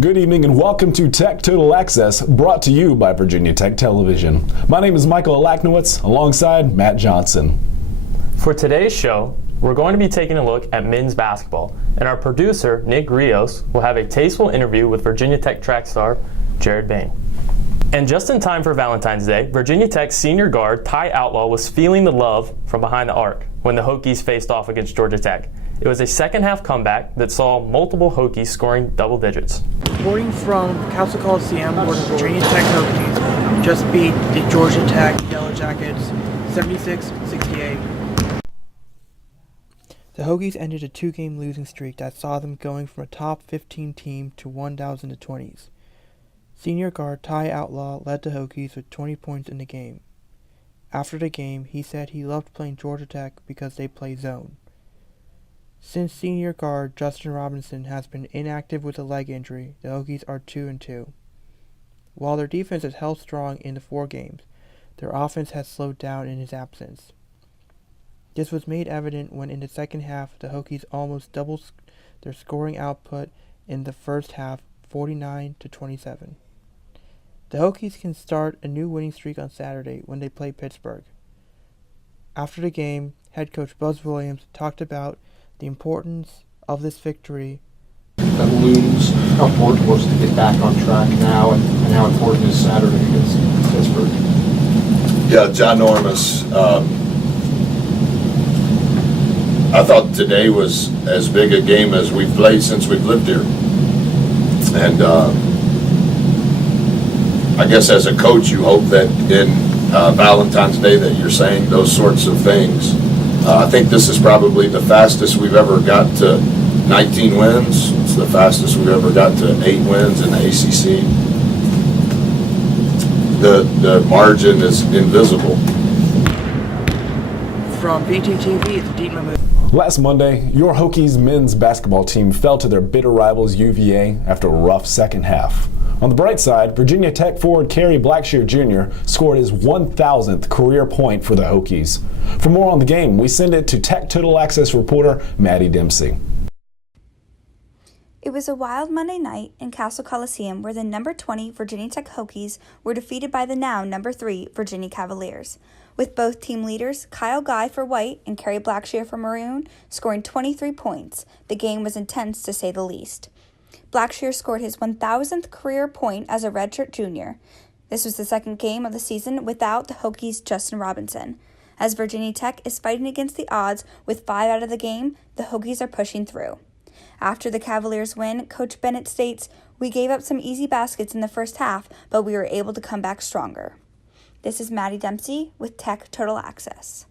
Good evening and welcome to Tech Total Access, brought to you by Virginia Tech Television. My name is Michael Alaknowitz, alongside Matt Johnson. For today's show, we're going to be taking a look at men's basketball, and our producer, Nick Rios, will have a tasteful interview with Virginia Tech track star, Jared Bain. And just in time for Valentine's Day, Virginia Tech senior guard Ty Outlaw was feeling the love from behind the arc when the Hokies faced off against Georgia Tech. It was a second-half comeback that saw multiple Hokies scoring double digits. Reporting from Castle Coliseum, where the Virginia Tech Hokies just beat the Georgia Tech Yellow Jackets 76-68. The Hokies ended a two-game losing streak that saw them going from a top 15 team to one down in the 20s. Senior guard Ty Outlaw led the Hokies with 20 points in the game. After the game, he said he loved playing Georgia Tech because they play zone. Since senior guard Justin Robinson has been inactive with a leg injury, the Hokies are 2-2. While their defense has held strong in the 4 games, their offense has slowed down in his absence. This was made evident when in the second half the Hokies almost doubled their scoring output in the first half, 49-27. The Hokies can start a new winning streak on Saturday when they play Pittsburgh. After the game, head coach Buzz Williams talked about the importance of this victory. That looms, how important was it to get back on track now, and how important is Saturday against Pittsburgh? Yeah, ginormous. I thought today was as big a game as we've played since we've lived here. And I guess as a coach, you hope that in Valentine's Day that you're saying those sorts of things. I think this is probably the fastest we've ever got to 19 wins. It's the fastest we've ever got to 8 wins in the ACC. The margin is invisible. From VTTV, it's Deep Mahmood. Last Monday, your Hokies men's basketball team fell to their bitter rivals UVA after a rough second half. On the bright side, Virginia Tech forward Kerry Blackshear Jr. scored his 1,000th career point for the Hokies. For more on the game, we send it to Tech Total Access reporter Maddie Dempsey. It was a wild Monday night in Castle Coliseum where the number 20 Virginia Tech Hokies were defeated by the now number 3 Virginia Cavaliers, with both team leaders Kyle Guy for White and Kerry Blackshear for Maroon scoring 23 points. The game was intense to say the least. Blackshear scored his 1,000th career point as a redshirt junior. This was the second game of the season without the Hokies' Justin Robinson. As Virginia Tech is fighting against the odds with 5 out of the game, the Hokies are pushing through. After the Cavaliers win, Coach Bennett states, "We gave up some easy baskets in the first half, but we were able to come back stronger." This is Maddie Dempsey with Tech Total Access.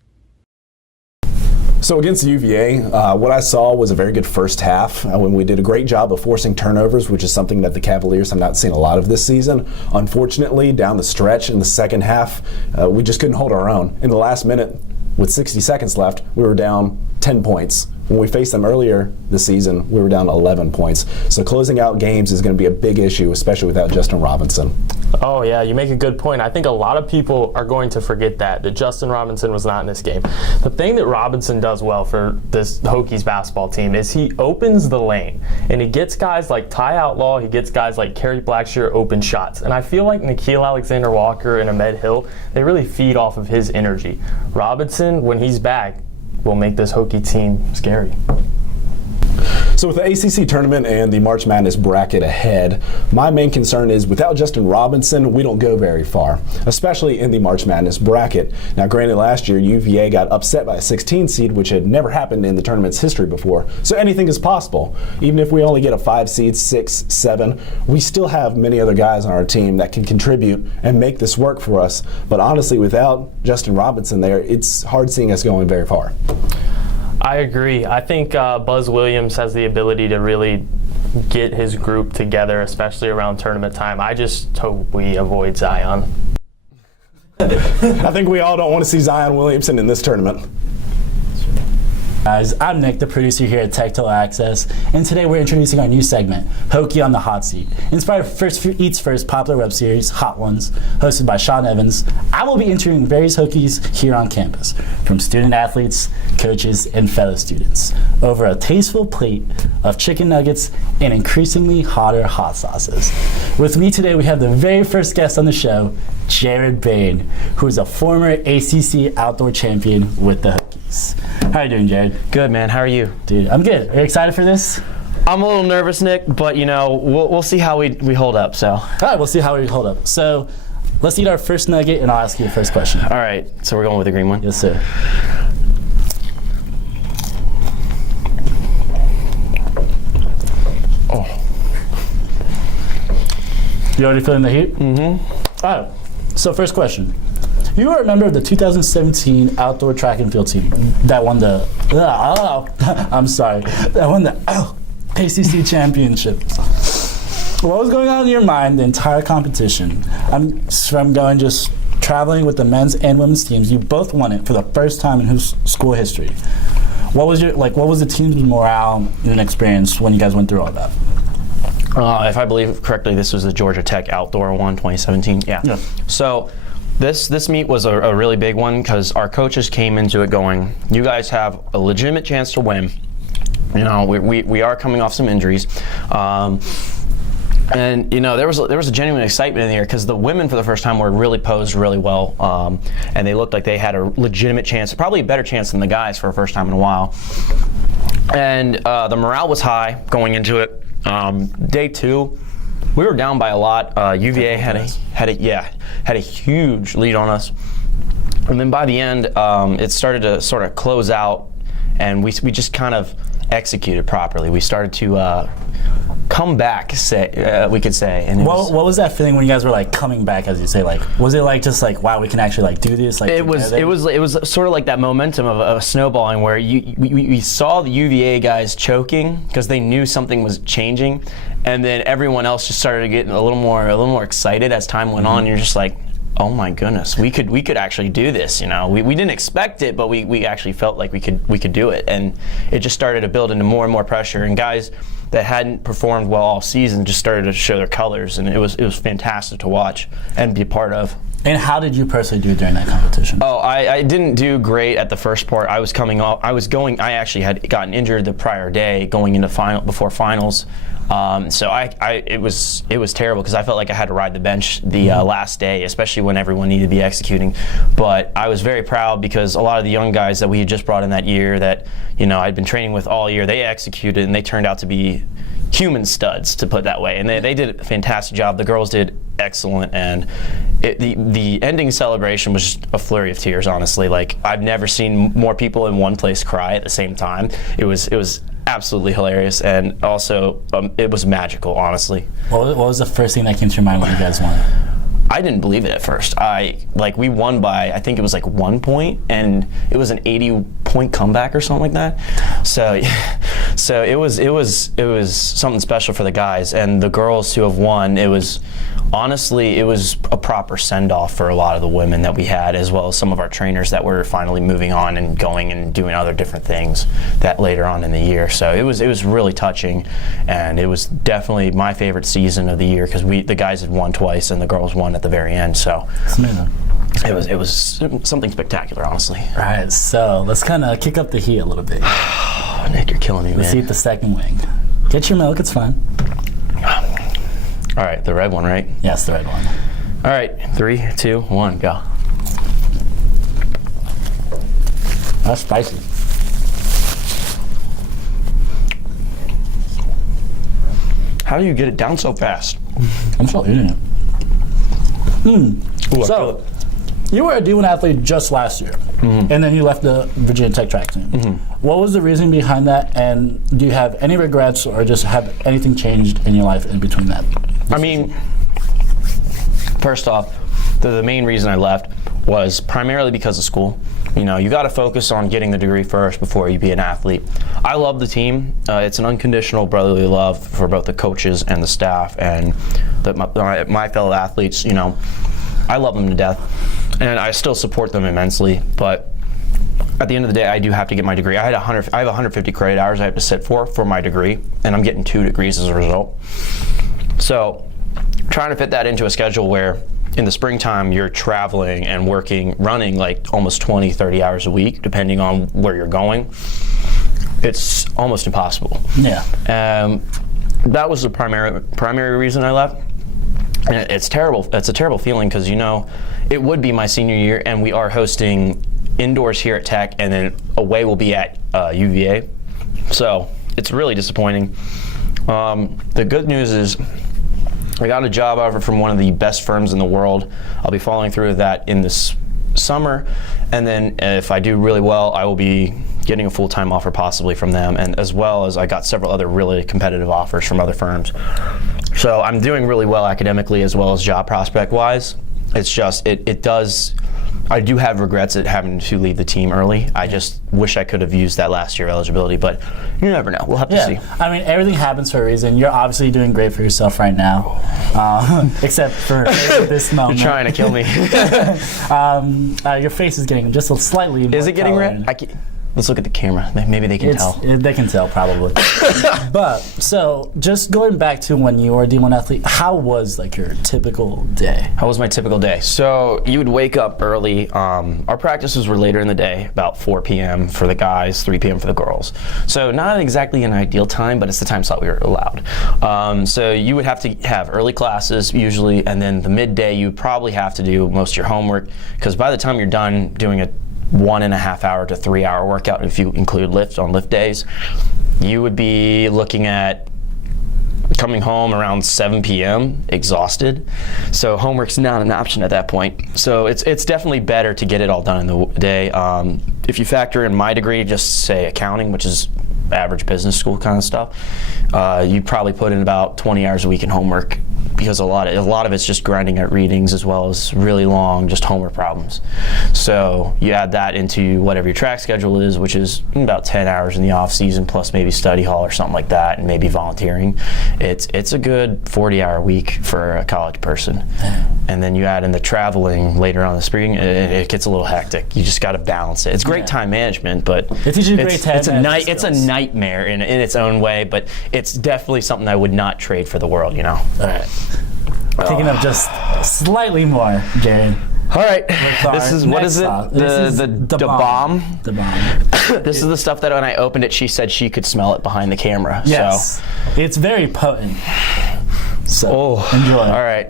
So against the UVA, what I saw was a very good first half when we did a great job of forcing turnovers, which is something that the Cavaliers have not seen a lot of this season. Unfortunately, down the stretch in the second half, we just couldn't hold our own. In the last minute, with 60 seconds left, we were down 10 points. When we faced them earlier this season, we were down 11 points. So closing out games is going to be a big issue, especially without Justin Robinson. Oh yeah, you make a good point. I think a lot of people are going to forget that Justin Robinson was not in this game. The thing that Robinson does well for this Hokies basketball team is he opens the lane, and he gets guys like Ty Outlaw, he gets guys like Kerry Blackshear open shots. And I feel like Nickeil Alexander-Walker and Ahmed Hill, they really feed off of his energy. Robinson, when he's back, will make this Hokie team scary. So with the ACC tournament and the March Madness bracket ahead, my main concern is without Justin Robinson, we don't go very far, especially in the March Madness bracket. Now granted, last year UVA got upset by a 16 seed, which had never happened in the tournament's history before. So anything is possible. Even if we only get a 5 seed, 6, 7, we still have many other guys on our team that can contribute and make this work for us. But honestly, without Justin Robinson there, it's hard seeing us going very far. I agree. I think Buzz Williams has the ability to really get his group together, especially around tournament time. I just hope we avoid Zion. I think we all don't want to see Zion Williamson in this tournament. Guys, I'm Nick, the producer here at Tactile Access, and today we're introducing our new segment, Hokie on the Hot Seat. Inspired Eats First popular web series, Hot Ones, hosted by Sean Evans, I will be interviewing various Hokies here on campus, from student athletes, coaches, and fellow students, over a tasteful plate of chicken nuggets and increasingly hotter hot sauces. With me today, we have the very first guest on the show, Jared Bain, who is a former ACC outdoor champion with the Hokies. How are you doing, Jared? Good, man. How are you? Dude, I'm good. Are you excited for this? I'm a little nervous, Nick, but we'll see how we hold up. So. All right, we'll see how we hold up. So, let's eat our first nugget, and I'll ask you the first question. All right. So we're going with the green one. Yes, sir. Oh. You already feeling the heat? Mm-hmm. All right. So, first question. You are a member of the 2017 outdoor track and field team that won the ACC championship. What was going on in your mind the entire competition? From going just traveling with the men's and women's teams. You both won it for the first time in school history. What was the team's morale and experience when you guys went through all that? If I believe correctly, this was the Georgia Tech Outdoor one, 2017. Yeah. So. This meet was a really big one because our coaches came into it going, you guys have a legitimate chance to win. We are coming off some injuries. And there was a genuine excitement in the air because the women for the first time were really posed really well, and they looked like they had a legitimate chance, probably a better chance than the guys for the first time in a while. And the morale was high going into it. Day two, we were down by a lot. UVA had a huge lead on us, and then by the end, it started to sort of close out, and we just kind of executed properly. We started to come back, we could say. And what was that feeling when you guys were like coming back, as you say? Like, was it like just like, wow, we can actually like do this? Like, it was sort of like that momentum of snowballing where we saw the UVA guys choking because they knew something was changing, and then everyone else just started getting a little more excited as time went on. And you're just like, oh my goodness, we could actually do this. We didn't expect it, but we actually felt like we could do it, and it just started to build into more and more pressure. And guys that hadn't performed well all season just started to show their colors, and it was fantastic to watch and be a part of. And how did you personally do during that competition? Oh, I didn't do great at the first part. I actually had gotten injured the prior day going into before finals. So it was terrible because I felt like I had to ride the bench the last day, especially when everyone needed to be executing. But I was very proud because a lot of the young guys that we had just brought in that year that I'd been training with all year, they executed and they turned out to be human studs, to put it that way. And they did a fantastic job. The girls did excellent, and the ending celebration was just a flurry of tears, honestly. Like, I've never seen more people in one place cry at the same time. It was absolutely hilarious, and also it was magical, honestly. What was the first thing that came to your mind when you guys won? I didn't believe it at first. We won by, I think it was like 1 point, and it was an 80-point comeback or something like that. So it was something special for the guys, and the girls who have won. It was a proper send-off for a lot of the women that we had, as well as some of our trainers that were finally moving on and going and doing other different things that later on in the year. So it was really touching, and it was definitely my favorite season of the year because the guys had won twice and the girls won at the very end. So it's amazing. It was something spectacular, honestly. All right, so let's kind of kick up the heat a little bit. Oh, Nick, you're killing me, man. Let's eat the second wing. Get your milk, it's fine. All right, the red one, right? Yes, the red one. All right, 3, 2, 1, go. That's spicy. How do you get it down so fast? I'm still eating it. Ooh, so, you were a D1 athlete just last year, and then you left the Virginia Tech track team. What was the reason behind that, and do you have any regrets or just have anything changed in your life in between that? I mean, first off, the main reason I left was primarily because of school. You got to focus on getting the degree first before you be an athlete. I love the team. It's an unconditional brotherly love for both the coaches and the staff and my fellow athletes. I love them to death, and I still support them immensely. But at the end of the day, I do have to get my degree. I have 150 credit hours I have to sit for my degree, and I'm getting 2 degrees as a result. So trying to fit that into a schedule where in the springtime you're traveling and running like almost 20, 30 hours a week, depending on where you're going, it's almost impossible. Yeah. That was the primary reason I left. And it's terrible. It's a terrible feeling because, it would be my senior year, and we are hosting indoors here at Tech, and then away will be at UVA. So it's really disappointing. The good news is I got a job offer from one of the best firms in the world. I'll be following through with that in this summer, and then if I do really well, I will be getting a full-time offer possibly from them, and as well as I got several other really competitive offers from other firms. So I'm doing really well academically as well as job prospect-wise. It's just, I do have regrets at having to leave the team early. I just wish I could have used that last year eligibility, but you never know. We'll have to see. I mean, everything happens for a reason. You're obviously doing great for yourself right now, except for this moment. You're trying to kill me. Your face is getting just slightly more Is it getting color. red? Let's look at the camera. Maybe they can tell. They can tell, probably. But, so, just going back to when you were a D1 athlete, how was, your typical day? How was my typical day? So, you would wake up early. Our practices were later in the day, about 4 p.m. for the guys, 3 p.m. for the girls. So, not exactly an ideal time, but it's the time slot we were allowed. So, you would have to have early classes, usually, and then the midday, you probably have to do most of your homework, because by the time you're done doing a 1.5 hour to 3 hour workout, if you include lift days, you would be looking at coming home around 7 p.m. exhausted. So homework's not an option at that point. So it's definitely better to get it all done in the day. If you factor in my degree, just say accounting, which is average business school kind of stuff, you probably put in about 20 hours a week in homework, because a lot of it's just grinding out readings as well as really long just homework problems. So you add that into whatever your track schedule is, which is about 10 hours in the off season plus maybe study hall or something like that, and maybe volunteering. It's a good 40-hour week for a college person. And then you add in the traveling later on in the spring, it gets a little hectic. You just got to balance it. It's great time management, but it's a nightmare in its own way, but it's definitely something I would not trade for the world, All right. Taking up just slightly more, Jared. All right. This is, what is it? The bomb. The bomb. This is the stuff that when I opened it, she said she could smell it behind the camera. Yes. So. It's very potent. So enjoy. All right.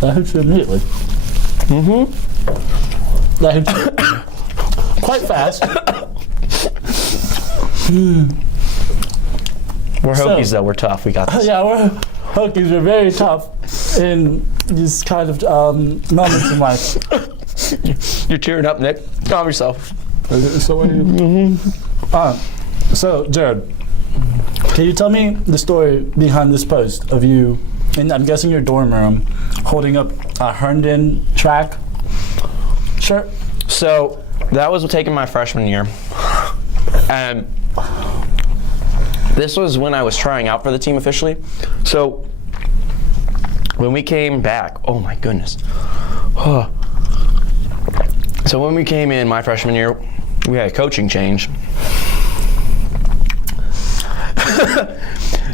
That hooks you immediately. That hooks you quite fast. We're Hokies, though. We're tough. We got this. Yeah, we're Hokies. We're very tough in these kind of moments in life. You're tearing up, Nick. Calm yourself. So, Jared, can you tell me the story behind this post of you, and I'm guessing your dorm room, holding up a Herndon track shirt? So, that was taken my freshman year. And this was when I was trying out for the team officially. So when we came back, oh my goodness. So when we came in my freshman year, we had a coaching change.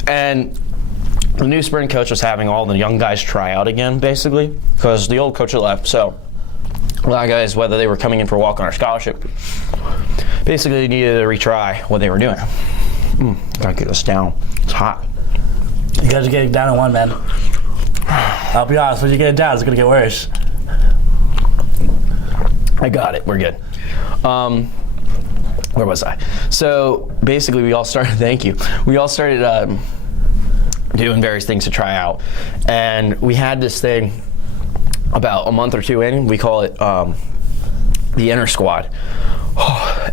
And the new spring coach was having all the young guys try out again, basically, because the old coach had left. So a lot of guys, whether they were coming in for a walk-on or scholarship, basically needed to retry what they were doing. Gotta get us down. It's hot. You gotta get it down in one, man. I'll be honest, when you get it down, it's gonna get worse. I got it. We're good. Where was I? So basically, we all started. Thank you. We all started doing various things to try out, and we had this thing about a month or two in. We call it the inner squad,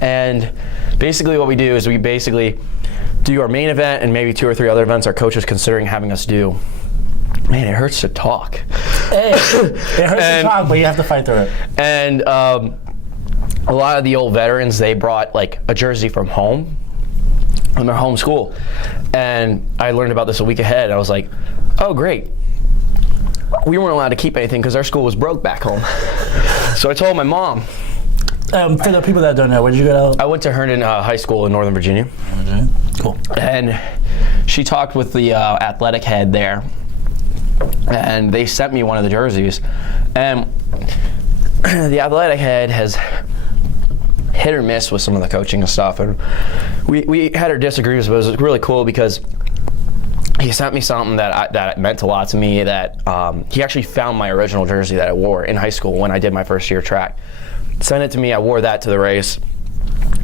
and basically what we do is we basically do our main event and maybe 2 or 3 other events our coach is considering having us do. Man, it hurts to talk. Hey, it hurts to talk, but you have to fight through it. And a lot of the old veterans, they brought like a jersey from home, from their home school. And I learned about this a week ahead. I was like, oh, great. we weren't allowed to keep anything because our school was broke back home. So I told my mom. For the people that don't know, where did you go to? I went to Herndon High School in Northern Virginia. Cool. And she talked with the athletic head there, and they sent me one of the jerseys. And the athletic head has hit or miss with some of the coaching and stuff, and we had our disagreements, but it was really cool because he sent me something that meant a lot to me, that he actually found my original jersey that I wore in high school when I did my first year track. Sent it to me, I wore that to the race,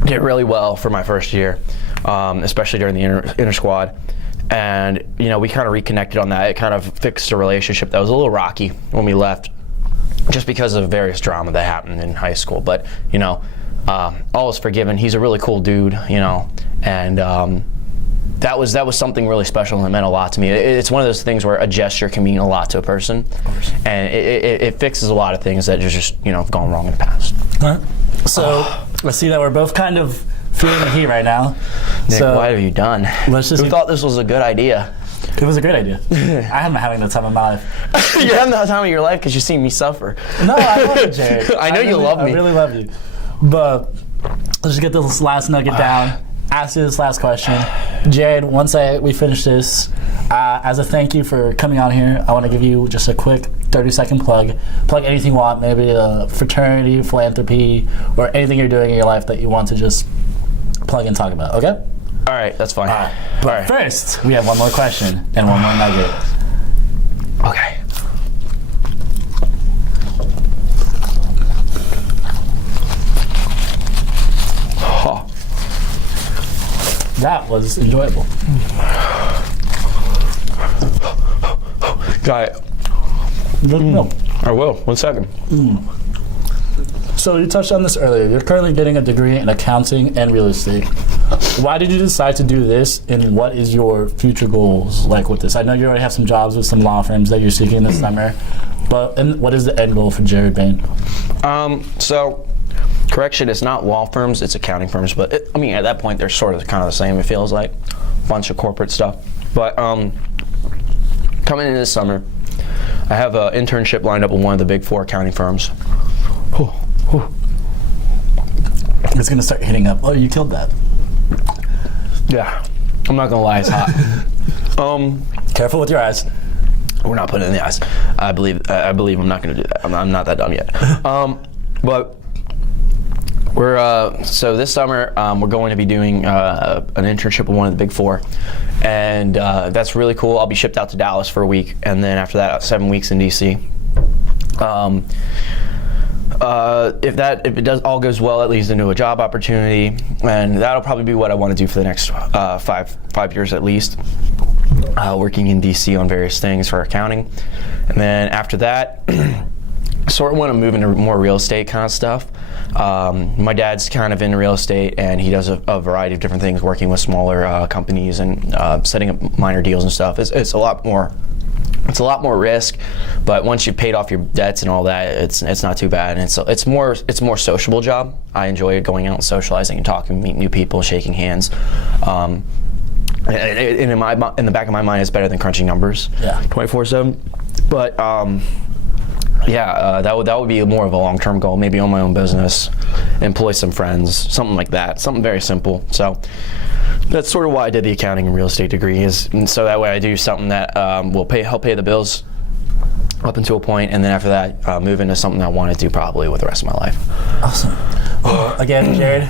did really well for my first year, especially during the inter squad. And we kind of reconnected on that. It kind of fixed a relationship that was a little rocky when we left, just because of various drama that happened in high school. But all is forgiven. He's a really cool dude, and that was something really special, and it meant a lot to me. It's one of those things where a gesture can mean a lot to a person, and it fixes a lot of things that just have gone wrong in the past. All right. So I see that we're both kind of feeling the heat right now. Nick, so what have you done? Who thought this was a good idea? It was a great idea. I am having the time of my life. You're having the time of your life because you've seen me suffer. No, I love you, Jared. I know you love me. I really love you. But let's just get this last nugget down. Ask you this last question. Jared, once we finish this, as a thank you for coming on here, I want to give you just a quick 30-second plug. Plug anything you want, maybe a fraternity, philanthropy, or anything you're doing in your life that you want to just plug and talk about, okay? All right, that's fine. But first, we have one more question and one more nugget. Okay. That was enjoyable. Got it. No. I will. 1 second. So you touched on this earlier. You're currently getting a degree in accounting and real estate. Why did you decide to do this, and what is your future goals like with this? I know you already have some jobs with some law firms that you're seeking this summer, but what is the end goal for Jared Bain? So, correction, it's not law firms, it's accounting firms, but at that point they're sort of kind of the same, it feels like. A bunch of corporate stuff. But coming into this summer, I have an internship lined up with one of the big 4 accounting firms. It's going to start hitting up. Oh, you killed that. Yeah, I'm not going to lie, it's hot. Careful with your eyes. We're not putting it in the eyes. I believe I'm not going to do that. I'm not that dumb yet. But we're so this summer we're going to be doing an internship with one of the big 4, and that's really cool. I'll be shipped out to Dallas for a week, and then after that 7 weeks in DC. If it does all goes well, it leads into a job opportunity, and that'll probably be what I want to do for the next five years at least. Working in DC on various things for accounting, and then after that, sort of want to move into more real estate kind of stuff. My dad's kind of into real estate, and he does a variety of different things, working with smaller companies and setting up minor deals and stuff. It's a lot more. It's a lot more risk, but once you've paid off your debts and all that, it's not too bad. And it's more sociable job. I enjoy going out and socializing and talking, meeting new people, shaking hands. And in the back of my mind, it's better than crunching numbers. Yeah. 24/7. But that would be more of a long-term goal. Maybe own my own business, employ some friends, something like that. Something very simple. So that's sort of why I did the accounting and real estate degree, and so that way I do something that will help pay the bills up until a point, and then after that move into something I want to do probably with the rest of my life. Awesome. Well, again, Jared,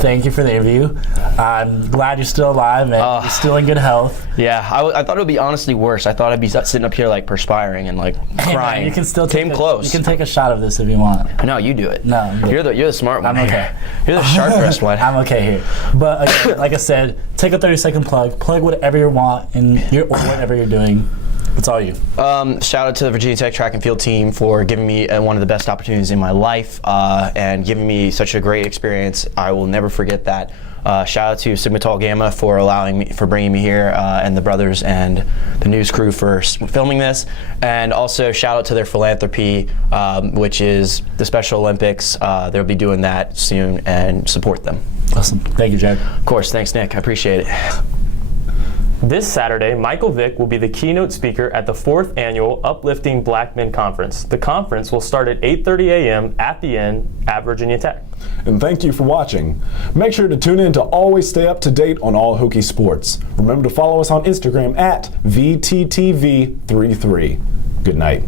thank you for the interview. I'm glad you're still alive and you're still in good health. Yeah, I thought it would be honestly worse. I thought I'd be sitting up here like perspiring and like crying. You can still close. You can take a shot of this if you want. No, you do it. No, you're the smart one. I'm okay. You're the sharpest one. I'm okay here. But like I said, take a 30-second plug. Plug whatever you want or whatever you're doing. It's all you. Shout out to the Virginia Tech track and field team for giving me one of the best opportunities in my life and giving me such a great experience. I will never forget that. Shout out to Sigma Tau Gamma for bringing me here, and the brothers and the news crew for filming this. And also shout out to their philanthropy, which is the Special Olympics. They'll be doing that soon, and support them. Awesome. Thank you, Jared. Of course. Thanks, Nick. I appreciate it. This Saturday, Michael Vick will be the keynote speaker at the 4th annual Uplifting Black Men Conference. The conference will start at 8:30 a.m. at the Inn at Virginia Tech. And thank you for watching. Make sure to tune in to always stay up to date on all Hokie sports. Remember to follow us on Instagram at VTTV33. Good night.